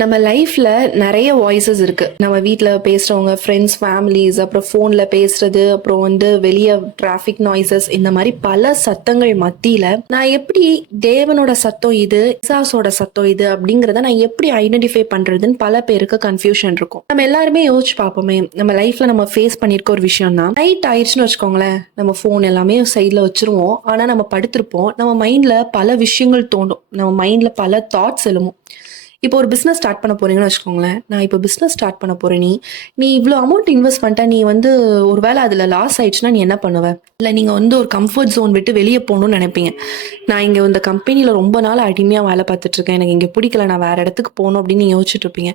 நம்ம லைஃப்ல நிறைய வாய்ஸஸ் இருக்கு. நம்ம வீட்ல பேசுறவங்க, ஃப்ரெண்ட்ஸ், ஃபேமிலிஸ், அப்புறம் ஃபோன்ல பேசுறது, அப்புறம் வெளிய டிராஃபிக் நாய்ஸஸ் இந்த மாதிரி பல சத்தங்கள் மத்தியில நான் எப்படி தேவனோட சத்தம் இது, பிசாசோட சத்தம் இது அப்படிங்கிறத நான் எப்படி ஐடென்டிஃபை பண்றதுன்னு பல பேருக்கு கன்ஃபியூஷன் இருக்கும். நம்ம எல்லாருமே யோசிச்சு பார்ப்போமே, நம்ம லைஃப்ல நம்ம ஃபேஸ் பண்ணிருக்க ஒரு விஷயம் தான், நைட் ஆயிடுச்சுன்னு வச்சுக்கோங்களேன், நம்ம ஃபோன் எல்லாமே சைட்ல வச்சிருவோம். ஆனா நம்ம படுத்திருப்போம். நம்ம மைண்ட்ல பல விஷயங்கள் தோணும். நம்ம மைண்ட்ல பல தாட்ஸ் எழுமும். இப்போ ஒரு பிஸ்னஸ் ஸ்டார்ட் பண்ண போறீங்கன்னு வச்சுக்கோங்களேன். நான் இப்போ பிஸ்னஸ் ஸ்டார்ட் பண்ண போறேன். நீ இவ்வளோ அமௌண்ட் இன்வெஸ்ட் பண்ணிட்டா, நீ ஒரு வேளை அதில் லாஸ் ஆயிடுச்சுன்னா நீ என்ன பண்ணுவ? இல்லை நீங்கள் ஒரு கம்ஃபர்ட் ஜோன் விட்டு வெளியே போகணும்னு நினைப்பீங்க. நான் இங்கே இந்த கம்பெனியில் ரொம்ப நாள் அடிமையாக வேலை பார்த்துட்டு இருக்கேன், எனக்கு இங்கே பிடிக்கல, நான் வேற இடத்துக்கு போகணும் அப்படின்னு நீ யோசிச்சுட்டு இருப்பீங்க.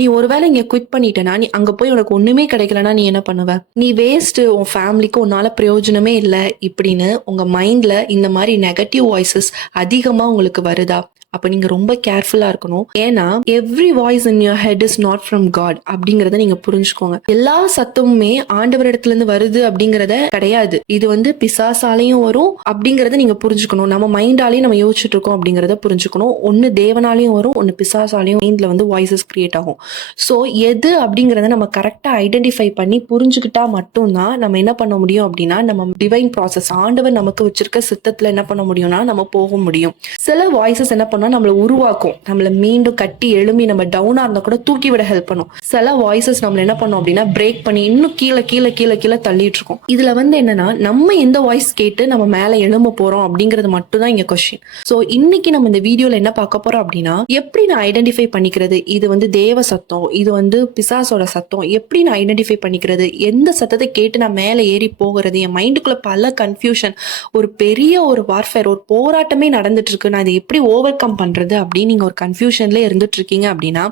நீ ஒரு வேளை இங்கே குவிட் பண்ணிட்டேன்னா, நீ அங்கே போய் உனக்கு ஒன்றுமே கிடைக்கலன்னா நீ என்ன பண்ணுவ? நீ வேஸ்ட்டு, உன் ஃபேமிலிக்கு உன்னால பிரயோஜனமே இல்லை இப்படின்னு உங்கள் மைண்டில் இந்த மாதிரி நெகட்டிவ் வாய்ஸஸ் அதிகமாக உங்களுக்கு வருதா? அப்ப நீங்க ரொம்ப கேர்ஃபுல்லா இருக்கணும். ஏன்னா every voice in your head is not from God அப்படிங்கறத நீங்க புரிஞ்சுக்கோங்க. எல்லா சத்தமுமே ஆண்டவர் இடத்துல இருந்து வருது அப்படிங்கறத கிடையாது. இது பிசாசாலையும் வரும் அப்படிங்கறத நீங்க புரிஞ்சுக்கணும். நம்ம மைண்டாலையும் நம்ம யோசிச்சுட்டு இருக்கோம் அப்படிங்கறத புரிஞ்சுக்கணும். ஒன்னு தேவனாலையும் வரும், ஒன்னு பிசாசாலையும் மைண்ட்ல வாய்ஸஸ் கிரியேட் ஆகும். ஸோ எது அப்படிங்கறத நம்ம கரெக்டா ஐடென்டிஃபை பண்ணி புரிஞ்சுக்கிட்டா மட்டும்தான் நம்ம என்ன பண்ண முடியும் அப்படின்னா, நம்ம டிவைன் ப்ராசஸ், ஆண்டவர் நமக்கு வச்சிருக்க சித்தத்துல என்ன பண்ண முடியும்னா நம்ம போக முடியும். சில வாய்ஸஸ் என்ன நம்மளை உருவாக்கும், நம்மளை மீண்டும் கட்டி எழுமி நம்ம டவுனா இருந்தா கூட தூக்கி விட ஹெல்ப் பண்ணும். சில வாய்ஸஸ் நம்மள என்ன பண்ணும் அப்படின்னா பிரேக் பண்ணி இன்னும் கீழே கீழே கீழே கீழே தள்ளிட்டு இருக்கோம். இதுல என்னன்னா, நம்ம எந்த வாய்ஸ் கேட்டு நம்ம மேல எழும்ப போறோம் அப்படிங்கிறது மட்டும் தான் இங்க கொஸ்டின். சோ இன்னைக்கு நம்ம இந்த வீடியோல என்ன பார்க்க போறோம் அப்படின்னா, எப்படி நான் ஐடென்டிஃபை பண்ணிக்கிறது, இது தேவ சத்தம், இது பிசாசோட சத்தம், எப்படி நான் ஐடென்டிஃபை பண்ணிக்கிறது, எந்த சத்தத்தை கேட்டு நான் மேல ஏறி போகிறது, என் மைண்டுக்குள்ள பல கன்ஃபியூஷன், ஒரு பெரிய ஒரு வார்ஃபேர், ஒரு போராட்டமே நடந்துட்டு இருக்கு, நான் இதை எப்படி ஓவர் கம் பண்றது அப்படின்னு நீங்க ஒரு கன்ஃபியூஷன்ல இருந்துட்டு இருக்கீங்க அப்படின்னா,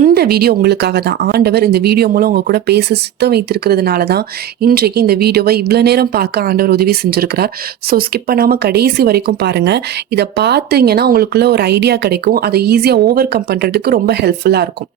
இந்த வீடியோ உங்களுக்காக தான். ஆண்டவர் இந்த வீடியோ மூலம் உங்க கூட பேச சித்தம் வைத்திருக்கிறதுனாலதான் இன்றைக்கு இந்த வீடியோவை இவ்வளவு நேரம் பார்க்க ஆண்டவர் உதவி செஞ்சிருக்கிறார். ஸோ ஸ்கிப் பண்ணாம கடைசி வரைக்கும் பாருங்க. இதை பார்த்தீங்கன்னா உங்களுக்குள்ள ஒரு ஐடியா கிடைக்கும். அதை ஈஸியா ஓவர் கம் பண்றதுக்கு ரொம்ப ஹெல்ப்ஃபுல்லா இருக்கும்.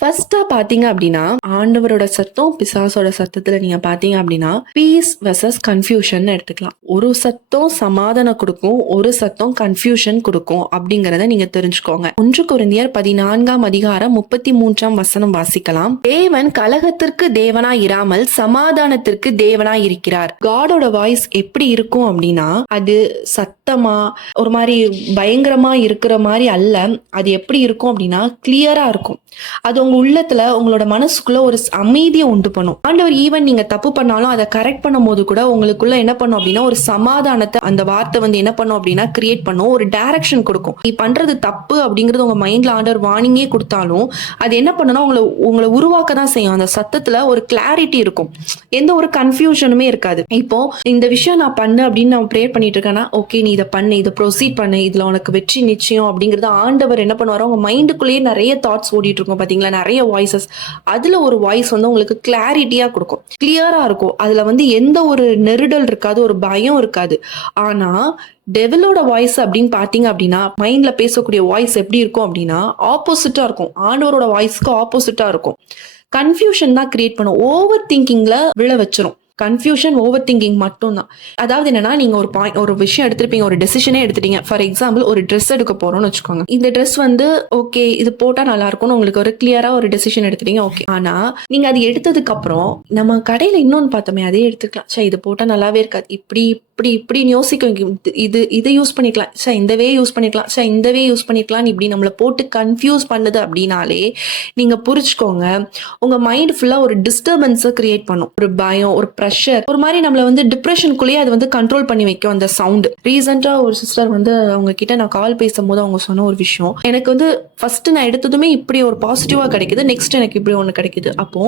ஃபர்ஸ்டா பாத்தீங்க அப்படின்னா, ஆண்டவரோட சத்தம் பிசாசோட சத்தத்துல நீங்க பாத்தீங்க அப்படின்னா, பீஸ் வெர்சஸ் கன்ஃபியூஷன் எடுத்துக்கலாம். ஒரு சத்தம் சமாதானம் கொடுக்கும், ஒரு சத்தம் கன்ஃபியூஷன் கொடுக்கும் அப்படிங்கறத நீங்க தெரிஞ்சுக்கோங்க. 1 கொரிந்தியர் 14:33 வாசிக்கலாம். தேவன் கலகத்திற்கு தேவனா இராமல் சமாதானத்திற்கு தேவனா இருக்கிறார். காடோட வாய்ஸ் எப்படி இருக்கும் அப்படின்னா, அது சத்தமா ஒரு மாதிரி பயங்கரமா இருக்கிற மாதிரி அல்ல. அது எப்படி இருக்கும் அப்படின்னா கிளியரா இருக்கும். அது உங்க உள்ளத்துல, உங்களோட மனசுக்குள்ள ஒரு அமைதியை உண்டு பண்ணும். ஆண்டவர் ஈவன் நீங்க தப்பு பண்ணாலும் அதை கரெக்ட் பண்ணும் போது கூட உங்களுக்குள்ள என்ன பண்ணும் அப்படின்னா, ஒரு சமாதானத்தை அந்த வார்த்தை என்ன பண்ணும் அப்படின்னா கிரியேட் பண்ணும், ஒரு டைரக்ஷன் கொடுக்கும். நீ பண்றது தப்பு அப்படிங்கிறது உங்க மைண்ட்ல ஆண்டவர் வார்னிங்கே கொடுத்தாலும் அது என்ன பண்ணுன்னா உங்களை உருவாக்க தான் செய்யும். அந்த சத்தத்துல ஒரு கிளாரிட்டி இருக்கும், எந்த ஒரு கன்ஃபியூஷனுமே இருக்காது. இப்போ இந்த விஷயம் நான் பண்ணு அப்படின்னு நான் ப்ரேயர் பண்ணிட்டு இருக்கேன்னா, ஓகே நீ இதை பண்ணு, இதை ப்ரொசீட் பண்ணு, இதுல உனக்கு வெற்றி நிச்சயம் அப்படிங்கறது ஆண்டவர் என்ன பண்ணுவாரோ, உங்க மைண்டுக்குள்ளேயே நிறைய தாட்ஸ் ஓடிட்டு இருக்கும் பாத்தீங்களா, நிறைய வாய்ஸஸ். அதுல ஒரு வாய்ஸ் உங்களுக்கு கிளாரிட்டியா கொடுக்கும், கிளியரா இருக்கும். அதுல எந்த ஒரு நெருடல் இருக்காது, ஒரு பயம் இருக்காது. ஆனா டெவிலோட வாய்ஸ் அப்படின்னு பாத்தீங்க அப்படின்னா, மைண்ட்ல பேசக்கூடிய வாய்ஸ் எப்படி இருக்கும் அப்படின்னா ஆப்போசிட்டா இருக்கும். ஆண்டவரோட வாய்ஸ்க்கு ஆப்போசிட்டா இருக்கும். கன்ஃபியூஷன் தான் கிரியேட் பண்ணும், ஓவர் திங்கிங்ல விழ வச்சிரும். கன்ஃபியூஷன், ஓவர் திங்கிங் மட்டும் தான். அதாவது என்னன்னா, நீங்க ஒரு விஷயம் எடுத்திருப்பீங்க, ஒரு டெசிஷனே எடுத்துட்டீங்க. ஃபார் எக்ஸாம்பிள் ஒரு ட்ரெஸ் எடுக்க போறோம்னு வச்சுக்கோங்க. இந்த ட்ரெஸ் ஓகே இது போட்டா நல்லா இருக்கும்னு உங்களுக்கு ஒரு கிளியரா ஒரு டெசிஷன் எடுத்துட்டீங்க. ஓகே, ஆனா நீங்க அது எடுத்ததுக்கு அப்புறம் நம்ம கடையில இன்னொன்னு பார்த்தோமே, அதே எடுத்துக்கலாம். சே இது போட்டா நல்லாவே இருக்காது, இப்படி இப்படின்னு யோசிக்கும். இதை யூஸ் பண்ணிக்கலாம், சே இந்த வே யூஸ் பண்ணிக்கலாம், சே இந்த வே யூஸ் பண்ணிக்கலாம், இப்படி நம்மளை போட்டு கன்ஃபியூஸ் பண்ணுது அப்படின்னாலே நீங்க புரிச்சுக்கோங்க, உங்க மைண்ட் ஃபுல்லா ஒரு டிஸ்டர்பன்ஸை கிரியேட் பண்ணும். ஒரு பயம், ஒரு ப்ரெஷர், ஒரு மாதிரி நம்மள டிப்ரெஷனுக்குள்ளேயே அது கண்ட்ரோல் பண்ணி வைக்கும் அந்த சவுண்ட். ரீசெண்டா ஒரு சிஸ்டர் அவங்க கிட்ட நான் கால் பேசும்போது அவங்க சொன்ன ஒரு விஷயம், எனக்கு ஃபர்ஸ்ட் நான் எடுத்ததுமே இப்படி ஒரு பாசிட்டிவா கிடைக்குது, நெக்ஸ்ட் எனக்கு இப்படி ஒண்ணு கிடைக்குது. அப்போ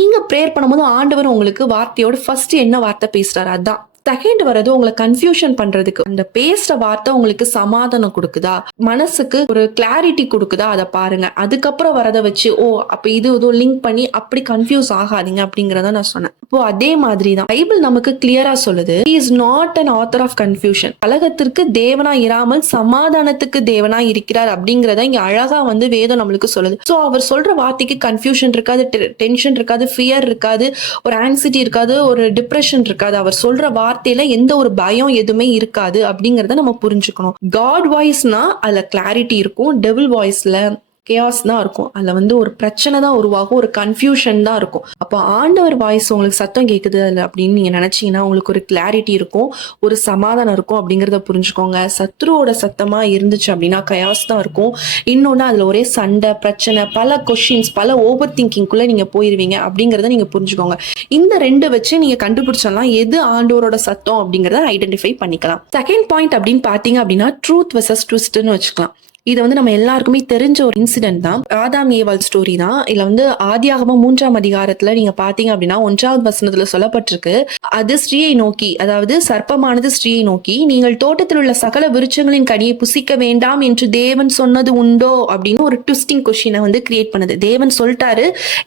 நீங்க ப்ரேயர் பண்ணும்போது ஆண்டவர் உங்களுக்கு வார்த்தையோட ஃபர்ஸ்ட் என்ன வார்த்தை பேசுறாரு, அதான் செகண்ட் வரது உங்களை கன்ஃபியூஷன் பண்றதுக்கு. அந்த பேசுற வார்த்தை உங்களுக்கு சமாதானம் கொடுக்குதா, மனசுக்கு ஒரு கிளாரிட்டி கொடுக்குதா, அதை பாருங்க. அதுக்கப்புறம் வரதை வச்சு அப்ப இது லிங்க் பண்ணி அப்படி கன்ஃபியூஸ் ஆகாதீங்க அப்படிங்கறத நான் சொன்னேன். இப்போ அதே மாதிரி தான் பைபிள் நமக்கு கிளியரா சொல்லுது, he is not an author of confusion. கலகத்திற்கு தேவனா இராமல் சமாதானத்துக்கு தேவனா இருக்கிறார் அப்படிங்கறத இங்க அழகா வேதம் நம்மளுக்கு சொல்லுது. சோ அவர் சொல்ற வார்த்தைக்கு கன்ஃபியூஷன் இருக்காது, டென்ஷன் இருக்காது, ஃபியர் இருக்காது, ஒரு ஆங்ஸைட்டி இருக்காது, ஒரு டிப்ரெஷன் இருக்காது. அவர் சொல்ற வார்த்தை வார்த்தையில எந்த ஒரு பயம் எதுவுமே இருக்காது அப்படிங்கறத நம்ம புரிஞ்சுக்கணும். காட் வாய்ஸ்னா அதுல கிளாரிட்டி இருக்கும், டெவில் வாய்ஸ்ல கேஸ் தான் இருக்கும். அதுல வந்து ஒரு பிரச்சனை தான் உருவாகும், ஒரு கன்ஃபியூஷன் தான் இருக்கும். அப்போ ஆண்டவர் வாய்ஸ் உங்களுக்கு சத்தம் கேக்குது அதுல அப்படின்னு நீங்க நினைச்சீங்கன்னா உங்களுக்கு ஒரு கிளாரிட்டி இருக்கும், ஒரு சமாதானம் இருக்கும் அப்படிங்கறத புரிஞ்சுக்கோங்க. சத்ருவோட சத்தமா இருந்துச்சு அப்படின்னா கயாஸ் தான் இருக்கும். இன்னொன்னு அதுல ஒரே சண்டை, பிரச்சனை, பல கொஸ்டின்ஸ், பல ஓவர் திங்கிங்குள்ள நீங்க போயிருவீங்க அப்படிங்கறத நீங்க புரிஞ்சுக்கோங்க. இந்த ரெண்டு வச்சு நீங்க கண்டுபிடிச்சலாம் எது ஆண்டவரோட சத்தம் அப்படிங்கறத ஐடென்டிஃபை பண்ணிக்கலாம். செகண்ட் பாயிண்ட் அப்படின்னு பாத்தீங்க அப்படின்னா ட்ரூத் வெர்சஸ் ட்விஸ்ட்னு வச்சுக்கலாம். இது வந்து நம்ம எல்லாருக்குமே தெரிஞ்ச ஒரு இன்சிடென்ட் தான், ஆதாம் ஏவாள் ஸ்டோரி தான். இதுல வந்து ஆதியாகமம் 3ஆம் அதிகாரத்துல நீங்க பாத்தீங்க அப்படின்னா 1வது வசனத்துல சொல்லப்பட்டிருக்கு, அது ஸ்திரீயை நோக்கி, அதாவது சர்ப்பமானது ஸ்திரீயை நோக்கி, நீங்கள் தோட்டத்தில் உள்ள சகல விருட்சங்களின் கனியை புசிக்க வேண்டாம் என்று தேவன் சொன்னது உண்டோ அப்படின்னு ஒரு ட்விஸ்டிங் கொஸ்டினை வந்து கிரியேட் பண்ணுது. தேவன் சொல்லிட்டாரு,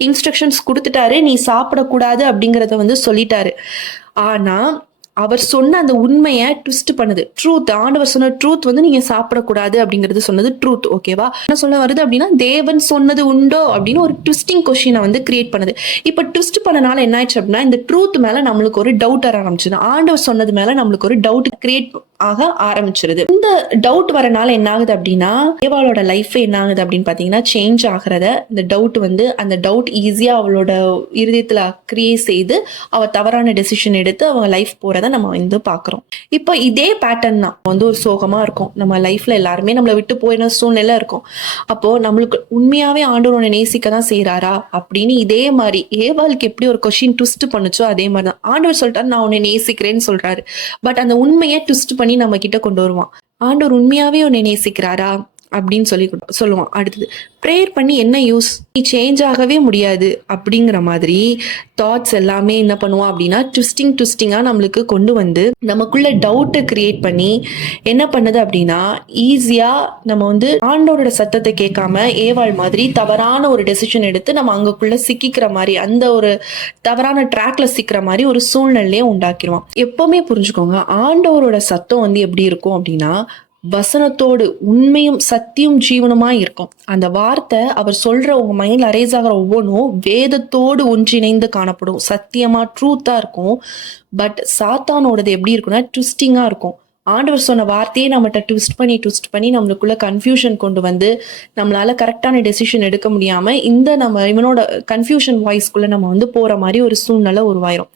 இன்ஸ்ட்ரக்ஷன்ஸ் கொடுத்துட்டாரு, நீ சாப்பிடக்கூடாது அப்படிங்கறத வந்து சொல்லிட்டாரு. ஆனா அவர் சொன்ன அந்த உண்மையை ட்விஸ்ட் பண்ணுது. ட்ரூத், ஆண்டவர் சொன்ன ட்ரூத் வந்து நீங்க சாப்பிடக்கூடாது அப்படிங்கிறது சொன்னது ட்ரூத். ஓகேவா? என்ன சொல்ல வருது அப்படின்னா தேவன் சொன்னது உண்டோ அப்படின்னு ஒரு ட்விஸ்டிங் கொஸ்டினை வந்து கிரியேட் பண்ணுது. இப்ப ட்விஸ்ட் பண்ணனால என்ன ஆயிடுச்சு அப்படின்னா இந்த ட்ரூத் மேல நம்மளுக்கு ஒரு டவுட் வர ஆரம்பிச்சுது. ஆண்டவர் சொன்னது மேல நம்மளுக்கு ஒரு டவுட் கிரியேட் ஆக ஆரம்பிச்சிருது. இந்த டவுட் வரனால என்ன ஆகுது அப்படின்னா ஏவாளோட லைஃப் என்ன ஆகுது அப்படின்னு பாத்தீங்கன்னா சேஞ்ச் ஆகிறத, இந்த டவுட் வந்து அந்த டவுட் ஈஸியா அவளோட இருதயத்துல கிரியேட் செய்து அவ தவறான டெசிஷன் எடுத்து அவங்க லைஃப் போறத நம்ம வந்து பாக்குறோம். இப்போ இதே பேட்டர்ன் தான் வந்து ஒரு சோகமா இருக்கும். நம்ம லைஃப்ல எல்லாருமே நம்மளை விட்டு போயின சூழ்நிலை இருக்கும். அப்போ நம்மளுக்கு உண்மையாவே ஆண்டவரை நேசிக்க தான் செய்யறாரா அப்படின்னு இதே மாதிரி ஏவாளுக்கு எப்படி ஒரு கொஸ்டின் ட்விஸ்ட் பண்ணுச்சோ அதே மாதிரிதான் ஆண்டவர் சொல்லிட்டாரு, நான் உன்னை நேசிக்கிறேன்னு சொல்றாரு. பட் அந்த உண்மையை ட்விஸ்ட் பண்ணி நம்ம கிட்ட கொண்டு வருவான். ஆண்டவர் உண்மையாவே உன்னை நேசிக்கிறாரா அப்படின்னு சொல்லி சொல்லுவான். அடுத்தது ப்ரேயர் பண்ணி என்ன யூஸ், நீ சேஞ்ச் ஆகவே முடியாது அப்படிங்கிற மாதிரி தாட்ஸ் எல்லாமே என்ன பண்ணுவான் அப்படின்னா ட்விஸ்டிங்கா நம்மளுக்கு கொண்டு வந்து நமக்குள்ள டவுட்டை கிரியேட் பண்ணி என்ன பண்ணுது அப்படின்னா ஈஸியா நம்ம வந்து ஆண்டவரோட சத்தத்தை கேட்காம ஏவாள் மாதிரி தவறான ஒரு டெசிஷன் எடுத்து நம்ம அங்கக்குள்ள சிக்கிக்கிற மாதிரி, அந்த ஒரு தவறான ட்ராக்ல சிக்கிற மாதிரி ஒரு சூழ்நிலையே உண்டாக்கிடுவான். எப்பவுமே புரிஞ்சுக்கோங்க, ஆண்டவரோட சத்தம் வந்து எப்படி இருக்கும் அப்படின்னா வசனத்தோடு உண்மையும் சத்தியும் ஜீவனுமா இருக்கும். அந்த வார்த்தை அவர் சொல்ற உங்க மைண்ட்ல அரைஸ் ஆகிற ஒவ்வொன்றும் வேதத்தோடு ஒன்றிணைந்து காணப்படும், சத்தியமா ட்ரூத்தா இருக்கும். பட் சாத்தானோடது எப்படி இருக்குன்னா ட்விஸ்டிங்கா இருக்கும். ஆண்டவர் சொன்ன வார்த்தையே நம்மகிட்ட ட்விஸ்ட் பண்ணி நம்மளுக்குள்ள கன்ஃபியூஷன் கொண்டு வந்து நம்மளால கரெக்டான டெசிஷன் எடுக்க முடியாம இந்த நம்ம இவனோட கன்ஃபியூஷன் வாய்ஸ்க்குள்ள நம்ம வந்து போற மாதிரி ஒரு சூழ்நிலை உருவாயிரும்.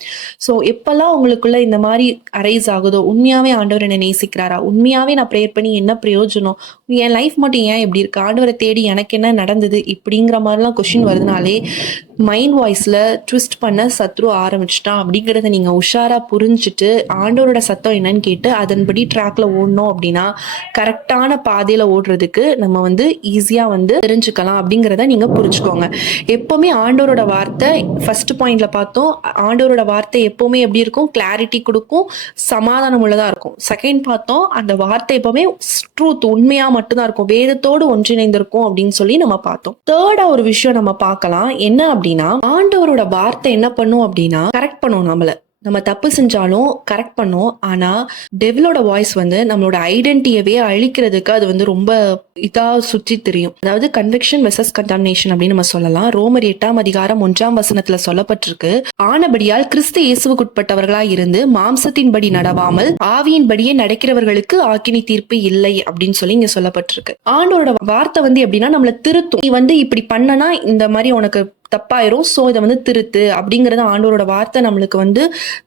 ஸோ எப்பெல்லாம் உங்களுக்குள்ள இந்த மாதிரி அரைஸ் ஆகுதோ, உண்மையாவே ஆண்டவர் என்னை நேசிக்கிறாரா, உண்மையாவே நான் ப்ரேயர் பண்ணி என்ன பிரயோஜனம், என் லைஃப் மட்டும் ஏன் இப்படி இருக்கு, ஆண்டவரை தேடி எனக்கு என்ன நடந்தது இப்படிங்கிற மாதிரிலாம் கொஸ்டின் வருதுனாலே மைண்ட் வாய்ஸ்ல ட்விஸ்ட் பண்ண சத்ரு ஆரம்பிச்சிட்டான் அப்படிங்கிறத நீங்க உஷாரா புரிஞ்சுட்டு ஆண்டவரோட சத்தம் என்னன்னு கேட்டு அதன்படி ட்ராக்ல ஓடணும் அப்படின்னா கரெக்டான பாதையில ஓடுறதுக்கு நம்ம வந்து ஈஸியா வந்து தெரிஞ்சுக்கலாம் அப்படிங்கிறத நீங்க புரிஞ்சுக்கோங்க. எப்பவுமே ஆண்டவரோட வார்த்தை ஃபர்ஸ்ட் பாயிண்ட்ல பார்த்தோம், ஆண்டவரோட வார்த்தை எப்பவுமே எப்படி இருக்கும், கிளாரிட்டி கொடுக்கும், சமாதானம் உள்ளதா இருக்கும். செகண்ட் பார்த்தோம், அந்த வார்த்தை எப்பவுமே ட்ரூத், உண்மையா மட்டும்தான் இருக்கும், வேதத்தோடு ஒன்றிணைந்திருக்கும் அப்படின்னு சொல்லி நம்ம பார்த்தோம். தேர்டா ஒரு விஷயம் நம்ம பார்க்கலாம், என்ன அப்படின்னா ஆண்டவரோட வார்த்தை என்ன பண்ணும் அப்படின்னா கரெக்ட் பண்ணும் நம்மள. நம்ம தப்பு செஞ்சாலும் கரெக்ட் பண்ணோம். ஆனா டெவிலோட வாய்ஸ் வந்து நம்மளோட ஐடென்டிட்டியவே அழிக்கிறதுக்கு அது வந்து ரொம்ப இதா சுற்றி தெரியும். அதாவது கன்விக்ஷன் வெர்சஸ் கண்டாமினேஷன் அப்படின்னு நம்ம சொல்லலாம். ரோமர் 8ஆம் அதிகாரம் 1ஆம் வசனத்துல சொல்லப்பட்டிருக்கு, ஆனபடியால் கிறிஸ்து இயேசுவுக்குட்பட்டவர்களாய் இருந்து மாம்சத்தின்படி நடவாமல் ஆவியின்படியே நடக்கிறவர்களுக்கு ஆக்கினி தீர்ப்பு இல்லை அப்படின்னு சொல்லி இங்க சொல்லப்பட்டிருக்கு. ஆண்டோரோட வார்த்தை வந்து எப்படின்னா நம்மள திருத்தும். நீ வந்து இப்படி பண்ணனா இந்த மாதிரி உனக்கு தப்பாயிரும், சோ இதை வந்து திருத்து அப்படிங்கறது ஆண்டவரோட வார்த்தை நம்மளுக்கு வந்து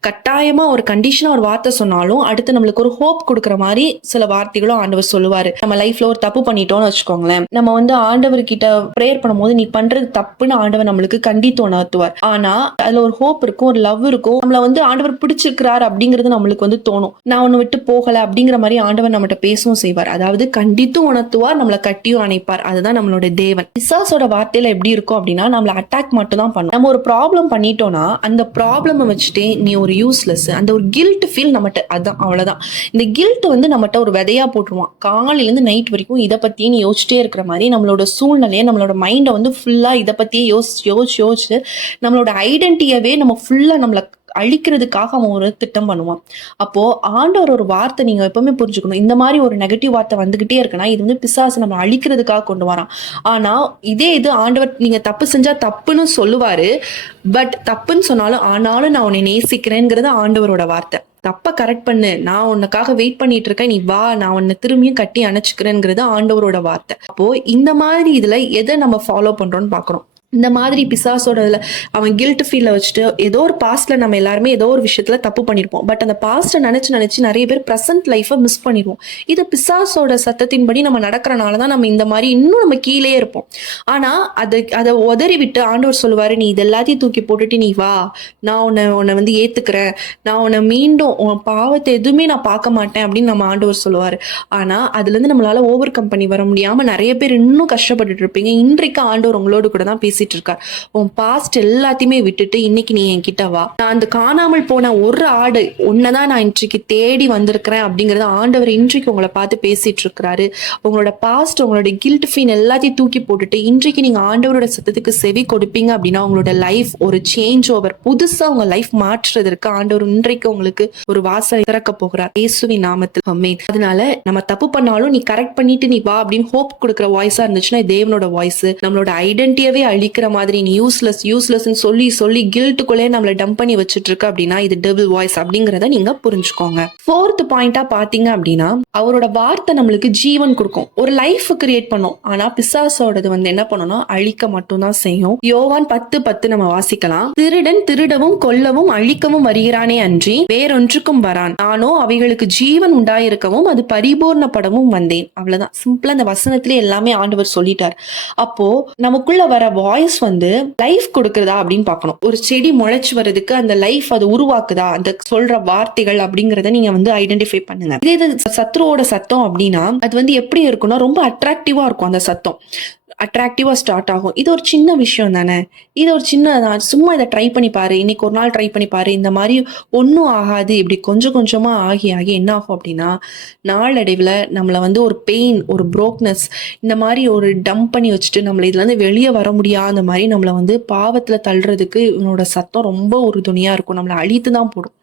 கட்டாயமா ஒரு கண்டிஷனா ஒரு வார்த்தை சொன்னாலும் அடுத்து நம்மளுக்கு ஒரு ஹோப் கொடுக்குற மாதிரி சில வார்த்தைகளும் ஆண்டவர் சொல்லுவாரு. நம்ம லைஃப்ல ஒரு தப்பு பண்ணிட்டோம்னு வச்சுக்கோங்களேன், நம்ம வந்து ஆண்டவர் கிட்ட ப்ரேயர் பண்ணும்போது நீ பண்றது தப்புன்னு ஆண்டவர் நம்மளுக்கு கண்டித்து உணர்த்துவார். ஆனா அதுல ஒரு ஹோப் இருக்கும், ஒரு லவ் இருக்கும், நம்மள வந்து ஆண்டவர் பிடிச்சிருக்கிறார் அப்படிங்கிறது நம்மளுக்கு வந்து தோணும். நான் ஒன்னு விட்டு போகல அப்படிங்கிற மாதிரி ஆண்டவர் நம்மகிட்ட பேசவும் செய்வார். அதாவது கண்டித்தும் உணர்த்துவார், நம்மளை கட்டியும் அணைப்பார். அதுதான் நம்மளோட தேவன். பிசாசோட வார்த்தையில எப்படி இருக்கும் அப்படின்னா நம்மள அட்டாக் மட்டும் தான் பண்ணும். நம்ம ஒரு ப்ராப்ளம் பண்ணிட்டோம்னா அந்த ப்ராப்ளம் வச்சுட்டே நீ ஒரு யூஸ்லெஸ், அந்த ஒரு கில்ட் ஃபீல் நம்மகிட்ட, அதான் அவ்வளவுதான். இந்த கில்ட் வந்து நம்மகிட்ட ஒரு விதையா போட்டுருவான். காலையில இருந்து நைட் வரைக்கும் இதை பத்தியே நீ யோசிச்சிட்டே இருக்கிற மாதிரி நம்மளோட சூழ்நிலையை, நம்மளோட மைண்டை வந்து ஃபுல்லா இதை பத்தியே யோசிச்சு நம்மளோட ஐடென்டிட்டியவே நம்ம ஃபுல்லா நம்மள அழிக்கிறதுக்காக அவன் ஒரு திட்டம் பண்ணுவான். அப்போ ஆண்டவர் ஒரு வார்த்தை நீங்க எப்பவுமே புரிஞ்சுக்கணும், இந்த மாதிரி ஒரு நெகட்டிவ் வார்த்தை வந்துகிட்டே இருக்குன்னா இது வந்து பிசாசு நம்ம அழிக்கிறதுக்காக கொண்டு வரான். ஆனா இதே இது ஆண்டவர் நீங்க தப்பு செஞ்சா தப்புன்னு சொல்லுவாரு, பட் தப்புன்னு சொன்னாலும் ஆனாலும் நான் உன்னை நேசிக்கிறேங்கிறது ஆண்டவரோட வார்த்தை. தப்ப கரெக்ட் பண்ணு, நான் உனக்காக வெயிட் பண்ணிட்டு இருக்கேன், நீ வா, நான் உன்னை திரும்பியும் கட்டி அணைச்சுக்கிறேங்கிறது ஆண்டவரோட வார்த்தை. அப்போ இந்த மாதிரி இதுல எதை நம்ம ஃபாலோ பண்றோம்னு பாக்குறோம். இந்த மாதிரி பிசாசோட இதுல அவன் கில்ட் ஃபீல்ல வச்சுட்டு ஏதோ ஒரு பாஸ்ட்ல நம்ம எல்லாருமே ஏதோ ஒரு விஷயத்துல தப்பு பண்ணிருப்போம். பட் அந்த பாஸ்ட்டை நினைச்சு நினைச்சு நிறைய பேர் பிரசன்ட் லைஃபை மிஸ் பண்ணிடுவோம். இது பிசாசோட சத்தத்தின்படி நம்ம நடக்கிறனாலதான் நம்ம இந்த மாதிரி இன்னும் நம்ம கீழே இருப்போம். ஆனா அதை உதறி விட்டு ஆண்டவர் சொல்லுவாரு, நீ இது எல்லாத்தையும் தூக்கி போட்டுட்டு நீ வா, நான் உன்னை வந்து ஏத்துக்கிறேன், நான் உன்னை மீண்டும் உன் பாவத்தை எதுவுமே நான் பார்க்க மாட்டேன் அப்படின்னு நம்ம ஆண்டவர் சொல்லுவாரு. ஆனா அதுல இருந்து நம்மளால ஓவர் கம் பண்ணி வர முடியாம நிறைய பேர் இன்னும் கஷ்டப்பட்டுட்டு இருப்பீங்க. இன்றைக்கு ஆண்டவர் உங்களோடு கூட தான் பேசிட்டு இருக்கார். உன் பாஸ்ட் எல்லாத்தையுமே விட்டுட்டு இன்னைக்கு நீ என்கிட்ட வா, நான் அந்த காணாமல் போன ஒரு ஆடு உன்னதான் நான் இன்றைக்கு தேடி வந்திருக்கிறேன் அப்படிங்கறத ஆண்டவர் இன்றைக்கு உங்களை பார்த்து பேசிட்டு இருக்கிறாரு. உங்களோட பாஸ்ட், உங்களோட கில்ட் ஃபீல் எல்லாத்தையும் தூக்கி போட்டுட்டு இன்றைக்கு நீங்க ஆண்டவரோட சத்தத்துக்கு செவி கொடுப்பீங்க அப்படின்னா உங்களோட லைஃப் ஒரு சேஞ்ச் ஓவர், புதுசா உங்க லைஃப் மாற்றுறதற்கு ஆண்டவர் இன்றைக்கு உங்களுக்கு ஒரு வாசலை திறக்க போகிறார். இயேசுவின் நாமத்தில் ஆமென். அதனால நம்ம தப்பு பண்ணாலும் நீ கரெக்ட் பண்ணிட்டு நீ வா அப்படின்னு ஹோப் கொடுக்குற வாய்ஸா இருந்துச்சுன்னா தேவனோட வாய்ஸ். நம்மளோட ஐடென்டிட்டியவே அழிக்கிற மாதிரி நீ யூஸ்லெஸ் சொல்லி சொல்லி கில்ட்டுக்குள்ளே நம்மள டம்ப் பண்ணி வச்சுட்டு இருக்க அப்படின்னா இது டெவில் வாய்ஸ் அப்படிங்கறத நீங்க புரிஞ்சுக்கோங்க. 4th பாயிண்டா பாத்தீங்க அப்படின்னா அவரோட வார்த்தை நம்மளுக்கு ஜீவன் கொடுக்கும், ஒரு லைஃப் கிரியேட் பண்ணும். ஆனா பிசாசோடது வந்து என்ன பண்ணணும், அழிக்க மட்டும் தான் செய்யும். யோவான் 10:10 நம்ம வாசிக்கலாம். திருடன் திருடவும் கொல்லவும் அழிக்கவும் வருகிறானே அன்றி வேறொன்றுக்கும் வரான், நானோ அவைகளுக்கு ஜீவன் உண்டாயிருக்கவும் அது பரிபூர்ணப்படவும் வந்தேன். அவ்வளவுதான், சிம்பிளா அந்த வசனத்திலே எல்லாமே ஆண்டவர் சொல்லிட்டார். அப்போ நமக்குள்ள வர வாய்ஸ் வந்து லைஃப் கொடுக்குறதா அப்படின்னு பார்க்கணும். ஒரு செடி முளைச்சு வர்றதுக்கு அந்த லைஃப் அது உருவாக்குதா, அந்த சொல்ற வார்த்தைகள் அப்படிங்கறத நீங்க வந்து ஐடென்டிஃபை பண்ணுங்க. இதே சத்ருவோட சத்தம் அப்படின்னா அது வந்து எப்படி இருக்கும்னா ரொம்ப அட்ராக்டிவா இருக்கும். அந்த சத்தம் அட்ராக்டிவா ஸ்டார்ட் ஆகும். இது ஒரு சின்ன விஷயம் தானே, இது ஒரு சின்ன சும்மா இதை ட்ரை பண்ணி பாரு, இன்னைக்கு ஒரு நாள் ட்ரை பண்ணி பாரு, இந்த மாதிரி ஒன்றும் ஆகாது. இப்படி கொஞ்சம் கொஞ்சமா ஆகி ஆகி என்ன ஆகும் அப்படின்னா நாளடைவில் நம்மளை வந்து ஒரு பெயின், ஒரு ப்ரோக்னஸ், இந்த மாதிரி ஒரு டம்ப் பண்ணி வச்சுட்டு நம்மளை இதுல இருந்து வெளியே வர முடியாத மாதிரி நம்மளை வந்து பாவத்துல தள்ளுறதுக்கு இவனோட சத்தம் ரொம்ப உறுதுணையா இருக்கும். நம்மளை அழித்து தான் போடும்.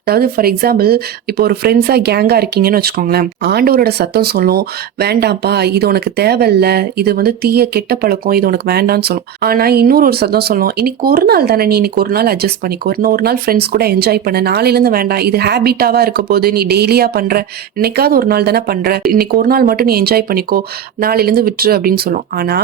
அதாவது ஃபார் எக்ஸாம்பிள், இப்போ ஒரு ஃப்ரெண்ட்ஸா கேங்கா இருக்கீங்கன்னு வச்சுக்கோங்களேன், ஆண்டவரோட சத்தம் சொல்லும், வேண்டாம்ப்பா இது உனக்கு தேவையில்ல, இது வந்து தீய கெட்ட பழக்கம், இது உனக்கு வேண்டாம்னு சொல்லும். ஆனா இன்னொரு ஒரு சத்தம் சொல்லும், இன்னைக்கு ஒரு நாள் தானே, நீ இன்னைக்கு ஒரு நாள் அட்ஜஸ்ட் பண்ணிக்கோ, ஒரு நாள் ஃப்ரெண்ட்ஸ் கூட என்ஜாய் பண்ண, நாளையில இருந்து வேண்டாம், இது ஹேபிட்டாவா இருக்க போது, நீ டெய்லியா பண்ற, இன்னைக்காவது ஒரு நாள் தானே பண்ற, இன்னைக்கு ஒரு நாள் மட்டும் நீ என்ஜாய் பண்ணிக்கோ, நாளையில இருந்து விட்டுரு அப்படின்னு சொல்லும். ஆனா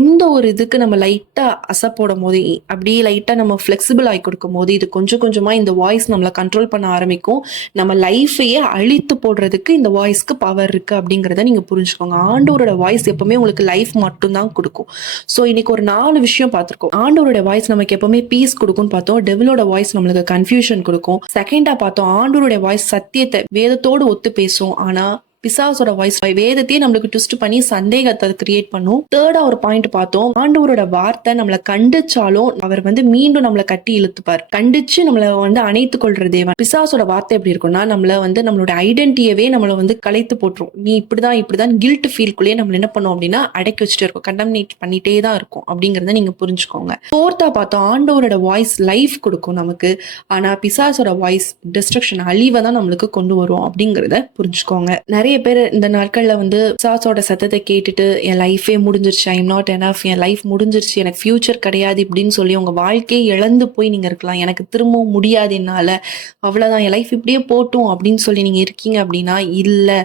இந்த ஒரு இதுக்கு நம்ம லைட்டா அசை போடும் போது, அப்படியே லைட்டா நம்ம ஃபிளெக்சிபிள் ஆகி கொடுக்கும் போது, இது கொஞ்சம் கொஞ்சமா இந்த வாய்ஸ் நம்மளை கண்ட்ரோல் பண்ண ஆரம்பிக்கும். நம்ம லைஃபையே அழித்து போடுறதுக்கு இந்த வாய்ஸ்க்கு பவர் இருக்கு அப்படிங்கறத நீங்க புரிஞ்சுக்கோங்க. ஆண்டவரோட வாய்ஸ் எப்பவுமே உங்களுக்கு லைஃப் மட்டும் தான் கொடுக்கும். சோ இன்னைக்கு ஒரு 4 விஷயம் பார்த்திருக்கோம். ஆண்டவரோட வாய்ஸ் நமக்கு எப்பவுமே பீஸ் கொடுக்கும்னு பார்த்தோம். டெவிலோட வாய்ஸ் நம்மளுக்கு கன்ஃபியூஷன் கொடுக்கும். செகண்டா பார்த்தோம், ஆண்டவரோட வாய்ஸ் சத்தியத்தை வேதத்தோடு ஒத்து பேசும். ஆனா பிசாசோட வாய்ஸ் வேதத்தையே நம்மளுக்கு ட்விஸ்ட் பண்ணி சந்தேகத்தை கிரியேட் பண்ணும். தேர்டா ஒரு பாயிண்ட் பார்த்தோம், ஆண்டவரோட வார்த்தை நம்மளை கண்டிச்சாலும் அவர் வந்து மீண்டும் நம்மளை கட்டி இழுத்துப்பார், கண்டிச்சு நம்மளை வந்து அணைத்து கொள்ற தேவன். பிசாசோட வார்த்தை எப்படி இருக்கும்னா நம்மள வந்து நம்மளோட ஐடென்டிட்டியவே நம்மளை வந்து கலைத்து போட்டுரும். நீ இப்படிதான் கில்ட் ஃபீல்குள்ளேயே நம்ம என்ன பண்ணுவோம் அப்படின்னா அடக்கி வச்சுட்டே இருக்கும், கண்டம்னேட் பண்ணிட்டே தான் இருக்கும் அப்படிங்கறத நீங்க புரிஞ்சுக்கோங்க. ஃபோர்த்தா பார்த்தோம், ஆண்டவரோட வாய்ஸ் லைஃப் கொடுக்கும் நமக்கு. ஆனா பிசாசோட வாய்ஸ் டிஸ்ட்ரக்ஷன், அழிவை தான் நம்மளுக்கு கொண்டு வரும் அப்படிங்கறத புரிஞ்சுக்கோங்க. நிறைய பேர் இந்த நாட்கள்ல வந்து பிசாசோட சத்தத்தை கேட்டுட்டு என் லைஃபே முடிஞ்சிருச்சு, I am not enough, N life முடிஞ்சிருச்சு, எனக்கு ஃபியூச்சர் கிடையாது இப்படின்னு சொல்லி உங்க வாழ்க்கையை இழந்து போய் நீங்க இருக்கலாம். எனக்கு திரும்பவும் முடியாது, என்னால அவ்வளவுதான், என் லைஃப் இப்படியே போட்டும் அப்படின்னு சொல்லி நீங்க இருக்கீங்க அப்படின்னா இல்ல,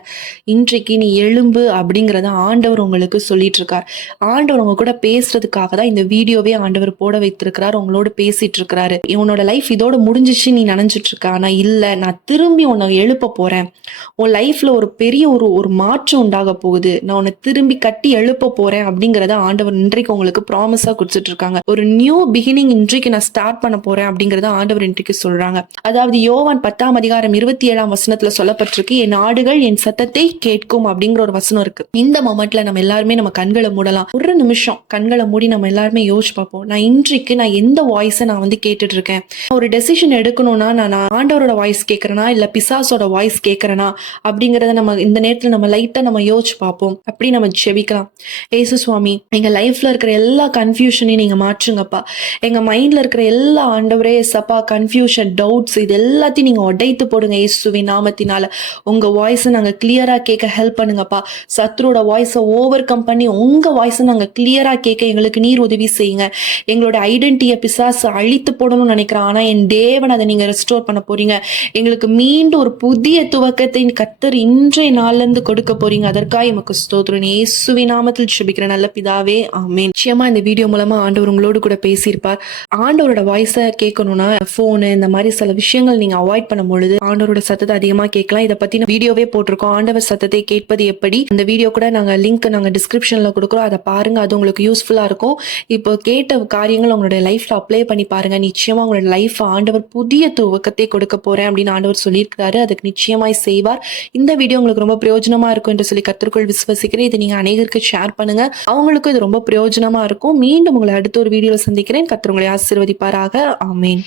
இன்றைக்கு நீ எழும்பு அப்படிங்கறத ஆண்டவர் உங்களுக்கு சொல்லிட்டு இருக்கார். ஆண்டவர் உங்க கூட பேசுறதுக்காக தான் இந்த வீடியோவே ஆண்டவர் போட வைத்திருக்கிறார், உங்களோட பேசிட்டு இருக்கிறாரு. உன்னோட லைஃப் இதோட முடிஞ்சிச்சு நீ நினைச்சிட்டு இருக்க, ஆனா இல்ல, நான் திரும்பி உன்னை எழுப்ப போறேன், உன் லைஃப்ல ஒரு பெரிய ஒரு மாற்றம் உண்டாக போகுது, நான் உன்னை திரும்பி கட்டி எழுப்ப போறேன் அப்படிங்கறத ஆண்டவர் இன்றைக்கு உங்களுக்கு ப்ராமிஸா கொடுத்துட்டு இருக்காங்க. ஒரு நியூ பிகினிங் இன்றைக்கு நான் ஸ்டார்ட் பண்ண போறேன் அப்படிங்கறத ஆண்டவர் இன்றைக்கு சொல்றாங்க. அதாவது யோவான் 10:27 சொல்லப்பட்டிருக்கு, என் ஆடுகள் என் சத்தத்தை கேட்கும் அப்படிங்கிற ஒரு வசனம் இருக்கு. இந்த மொமெண்ட்ல நம்ம எல்லாருமே நம்ம கண்களை மூடலாம், ஒரு நிமிஷம் கண்களை மூடி நம்ம எல்லாருமே யோசிச்சு பார்ப்போம், நான் இன்றைக்கு நான் எந்த வாய்ஸை நான் வந்து கேட்டுட்டு இருக்கேன். ஒரு டெசிஷன் எடுக்கணும்னா நான் ஆண்டவரோட வாய்ஸ் கேட்கறேனா இல்ல பிசாசோட வாய்ஸ் கேட்கறேனா அப்படிங்கறத நம்ம இந்த நேரத்துல நம்ம லைட்டா நம்ம யோசிச்சு பார்ப்போம். அப்படி நம்ம ஜெபிக்கலாம். ஏசு சுவாமி, எங்க லைஃப்ல இருக்கிற எல்லா கன்ஃபியூஷனையும் நீங்க மாற்றுங்கப்பா. எங்க மைண்ட்ல இருக்கிற எல்லா ஆண்டவரே சப்பா கன்ஃபியூஷன், டவுட்ஸ் இது எல்லாத்தையும் நீங்க உடைத்து போடுங்க இயேசுவின் நாமத்தினால. உங்க வாய்ஸை நாங்க கிளியரா கேட்க ஹெல்ப் பண்ணுங்கப்பா. சத்ருவோட வாய்ஸை ஓவர் கம் பண்ணி உங்க வாய்ஸை நாங்க கிளியரா கேட்க எங்களுக்கு நீர் உதவி செய்யுங்க. எங்களோட ஐடென்டிட்டியை பிசாசு அழித்து போடணும்னு நினைக்கிறேன். ஆனா என் தேவன் அதை நீங்க ரெஸ்டோர் பண்ண போறீங்க. எங்களுக்கு மீண்டும் ஒரு புதிய துவக்கத்தை கர்த்தர் இன்றைய நாள்ல இருந்து கொடுக்க போறீங்க. அதற்காக எமக்கு ஸ்தோத்திரம். இயேசுவின் நாமத்தில் ஜெபிக்கிற நல்ல பிதாவே, ஆமென். நிச்சயமா இந்த வீடியோ மூலமா ஆண்டவர் உங்களோடு கூட பேசியிருப்பார். ஆண்டவரோட வாய்ஸை கேட்கணும்னா போனு இந்த மாதிரி சில விஷயங்கள் நீங்க அவாய்ட் பண்ணும் பொழுது ஆண்டவரோட சத்தத்தை அதிகமா கேட்கலாம். இதை பத்தி வீடியோவே போட்டிருக்கோம், ஆண்டவர் சத்தத்தை கேட்பது எப்படி. அந்த வீடியோ கூட நாங்க லிங்க் டிஸ்கிரிப்ஷன்ல கொடுக்குறோம். அதை பாருங்க, அது உங்களுக்கு யூஸ்ஃபுல்லா இருக்கும். இப்போ கேட்ட காரியங்கள் உங்களுடைய லைஃப்ல அப்ளை பண்ணி பாருங்க. நிச்சயமா உங்களோட லைஃப் ஆண்டவர் புதிய துவக்கத்தை கொடுக்க போறேன் அப்படின்னு ஆண்டவர் சொல்லியிருக்கிறாரு. அதுக்கு நிச்சயமாய் செய்வார். இந்த வீடியோ உங்களுக்கு ரொம்ப பிரயோஜனமா இருக்கும் என்று சொல்லி கர்த்தருக்குள் விசுவசிக்கிறேன். இதை நீங்க அநேகருக்கு ஷேர் பண்ணுங்க, அவங்களுக்கும் இது ரொம்ப பிரயோஜனமா இருக்கும். மீண்டும் உங்களை அடுத்த ஒரு வீடியோல சந்திக்கிறேன். கர்த்தர் உங்களை ஆசீர்வதிப்பாராக. ஆமென்.